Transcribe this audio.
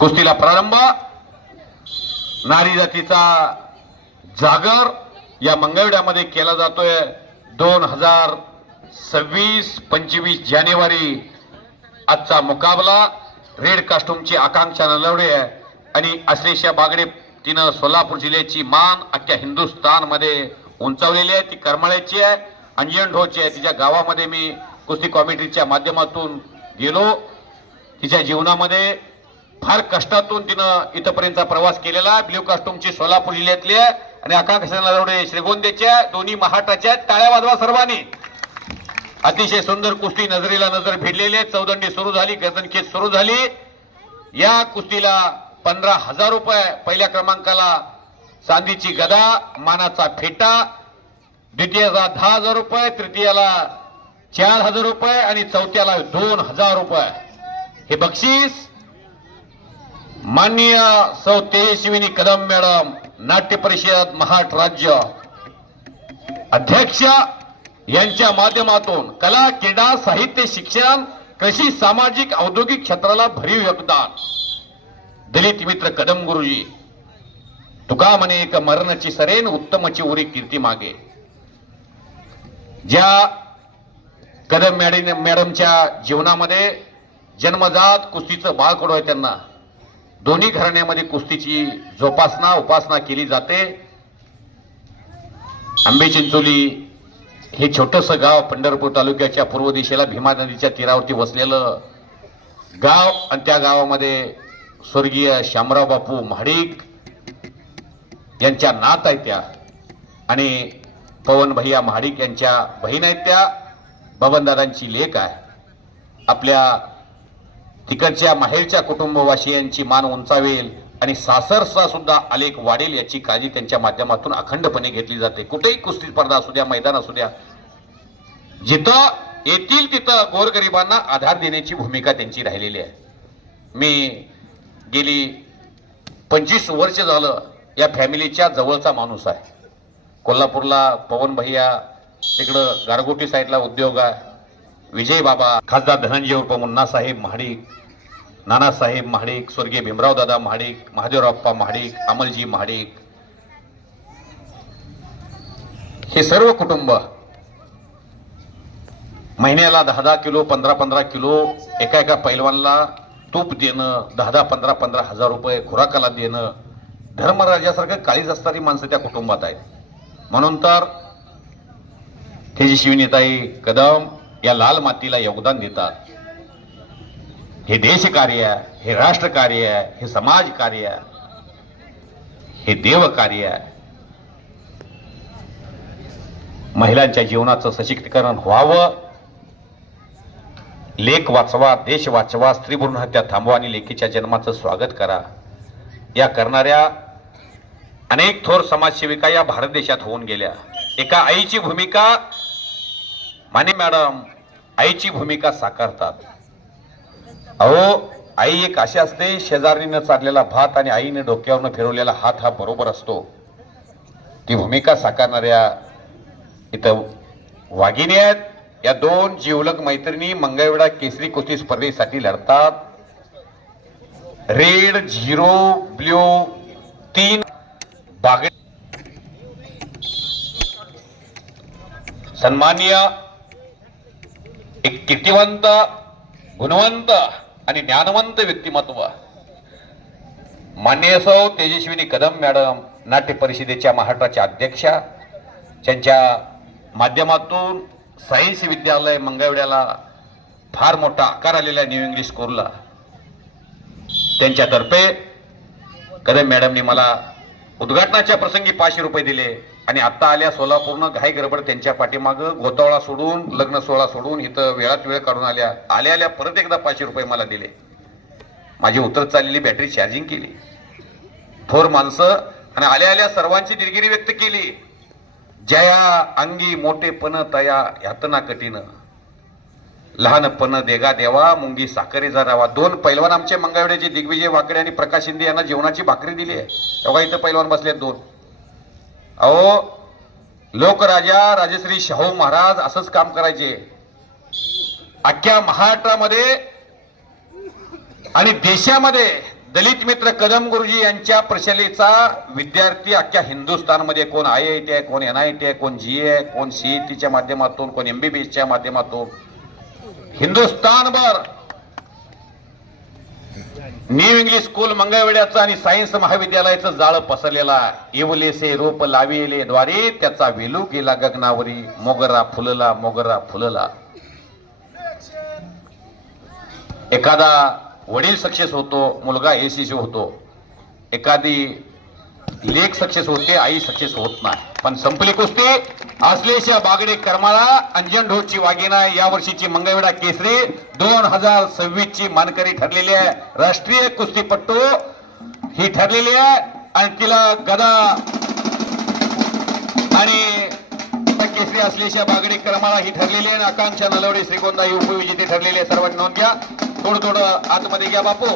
कुस्तीला प्रारंभ. नारी जातीचा जागर या मंगळवेढ्यामध्ये केला जातोय. 2026-25 जानेवारी आजचा मुकाबला. रेड कास्टूमची आकांक्षा नलवडे आहे आणि अश्लेषा बागडे तिनं सोलापूर जिल्ह्याची मान अख्ख्या हिंदुस्थान मध्ये उंचावलेली आहे. ती करमाळ्याची आहे, अंजन ढोची आहे. तिच्या गावामध्ये मी कुस्ती कॉमेंट्रीच्या माध्यमातून गेलो. तिच्या जीवनामध्ये फार कष्टातून तिनं इथपर्यंतचा प्रवास केलेला. ब्ल्यू कास्टूमची सोलापूर जिल्ह्यातली आहे आणि आकांक्षा नलवडे श्रीगोंद्याच्या. दोन्ही महाराष्ट्राच्या. टाळ्या वाजवा सर्वांनी. अतिशय सुंदर कुस्ती नजरेला नजर भिडलेली आहे. चौदंडी सुरू झाली, गर्दनखेच सुरू झाली. या कुस्तीला 15,000 रुपये. पहिल्या क्रमांकाला चांदीची गदा, मानाचा फेटा. द्वितीयाला 10,000 रुपये, तृतीयाला 4,000 रुपये आणि चौथ्याला 2,000 रुपये हे बक्षीस माननीय सौ तेजस्विनी कदम मॅडम, नाट्य परिषद महाराष्ट्र राज्य अध्यक्ष यांच्या माध्यमातून कला, क्रीडा, साहित्य, शिक्षण, कृषी, सामाजिक, औद्योगिक क्षेत्राला भरीव योगदान. दलित मित्र कदम गुरुजी. तुका म्हणे एक मरणाची सरेन, उत्तमची उरी कीर्ती मागे. ज्या कदम मॅडमच्या जीवनामध्ये जन्मजात कुस्तीचं बाळकडू आहे. त्यांना दोन्ही घराण्यामध्ये कुस्तीची जोपासना उपासना केली जाते. आंबेचिंचोली हे छोटंसं गाव पंढरपूर तालुक्याच्या पूर्व दिशेला भीमा नदीच्या तीरावरती वसलेलं गाव आणि त्या गावामध्ये स्वर्गीय शामराव बापू महाडिक यांच्या नात आहेत त्या आणि पवन भैया महाडिक यांच्या बहीण आहेत त्या. बबनदादांची लेक आहे. आपल्या तिकडच्या माहेरच्या कुटुंबवासियांची मान उंचावेल आणि सासरचा सुद्धा आलेख वाढेल याची काळजी त्यांच्या माध्यमातून अखंडपणे घेतली जाते. कुठेही कुस्ती स्पर्धा असू द्या, मैदान असू द्या, जिथं येतील तिथं गोरगरिबांना आधार देण्याची भूमिका त्यांची राहिलेली आहे. मी गेली 25 वर्ष झालं या फॅमिलीच्या जवळचा माणूस आहे. कोल्हापूरला पवन भैया, तिकडं गारगोटी साईडला उद्योग आहे. विजय बाबा, खासदार धनंजय उर्फ मुन्नासाहेब महाडिक, नानासाहेब महाडिक, स्वर्गीय भीमराव दादा महाडिक, महादेवराप्पा महाडिक, अमलजी महाडिक, हे सर्व कुटुंब महिन्याला 10-10 किलो 15-15 किलो एका पैलवानला तूप देणं, 10-15 हजार रुपये खुराकाला देणं, धर्मराजासारखं काळीज असणारी माणसं त्या कुटुंबात आहेत. म्हणून तर तेजस्विनीताई कदम या लाल मातीला योगदान देतात. हे देश कार्य आहे, हे राष्ट्र कार्य आहे, हे समाज कार्य आहे, हे देव कार्य आहे. महिलांच्या जीवनाचं सशक्तीकरण व्हावं. लेख वाचवा, देश वाचवा, स्त्री भ्रूण हत्या थांबवा आणि लेकीच्या जन्माचं स्वागत करा. या करणाऱ्या अनेक थोर समाजसेविका या भारत देशात होऊन गेल्या. एका आईची भूमिका माने मॅडम आईची भूमिका साकारतात. अहो, आई एक अशी असते, शेजारीनं चाललेला भात आणि आईने डोक्यावरनं फिरवलेला हात हा बरोबर असतो. ती भूमिका साकारणाऱ्या इथं वाघिणी आहेत. या 2 जिवलग मैत्रिणी मंगळवेढा केसरी कुस्ती स्पर्धेसाठी लढतात. रेड 0 ब्ल्यू 3 बागे. सन्माननीय एक कीर्तिवंत, गुणवंत आणि ज्ञानवंत व्यक्तिमत्व माननीय सौ तेजस्विनी कदम मॅडम, नाट्य परिषदेच्या महाराष्ट्राच्या अध्यक्षा, त्यांच्या माध्यमातून सायन्स विद्यालय मंगळवेढ्याला फार मोठा आकार आलेला न्यू इंग्लिश स्कूलला, त्यांच्यातर्फे कदम मॅडमनी मला उद्घाटनाच्या प्रसंगी 500 रुपये दिले आणि आता आल्या सोलापूरनं घाई गडबड त्यांच्या पाठीमागं गोतावळा सोडून, लग्न सोहळा सोडून इथं वेळात वेळ काढून आल्या परत एकदा 500 रुपये मला दिले. माझी उतरत चाललेली बॅटरी चार्जिंग केली. थोर माणसं आणि आल्या सर्वांची दिलगिरी व्यक्त केली. जया अंगी मोठेपण तया यातना कठीण, लहानपण देगा देवा मुंगी साखरे जरावा. 2 पैलवान आमचे मंगळवेढ्याचे दिग्विजय वाकडे आणि प्रकाश शिंदे यांना जेवणाची भाकरी दिली आहे. तेव्हा इथं पैलवान बसलेत 2. अहो, लोकराजा राजश्री शाहू महाराज असंच काम करायचे. अख्ख्या महाराष्ट्रामध्ये आणि देशामध्ये दलित मित्र कदम गुरुजी यांच्या प्रशालेचा विद्यार्थी अख्ख्या हिंदुस्थानमध्ये कोण IIT आहे, कोण NIT आहे, कोण GA आहे, कोण CETच्या माध्यमातून, कोण MBBSच्या माध्यमातून हिंदुस्थानभर न्यू इंग्लिश स्कूल मंगळवेढ्याचं आणि सायन्स महाविद्यालयाचं जाळं पसरलेलं आहे. येवलेसे रोप लाविले द्वारे त्याचा वेलू गेला गगनावरी, मोगरा फुलला मोगरा फुलला. एखादा वडील सक्सेस होतो, मुलगा ACC होतो, एखादी लेख सक्सेस होते, आई सक्सेस होत नाही. पण संपली कुस्ती. आश्लेषा बागडे करमाळा अंजन ढोची वाघिणा या वर्षीची मंगळवेढा केसरी 2026 ची मानकरी ठरलेली आहे. राष्ट्रीय कुस्तीपट्टू ही ठरलेली आहे आणि तिला गदा आणि केसरी आश्लेषा बागडे करमाळा ही ठरलेली आहे. आकांक्षा नलवडे श्रीगोंदा ही उपविजेते ठरलेली आहे. सर्वांनी नोंद घ्या. थोडं आतमध्ये घ्या बापू.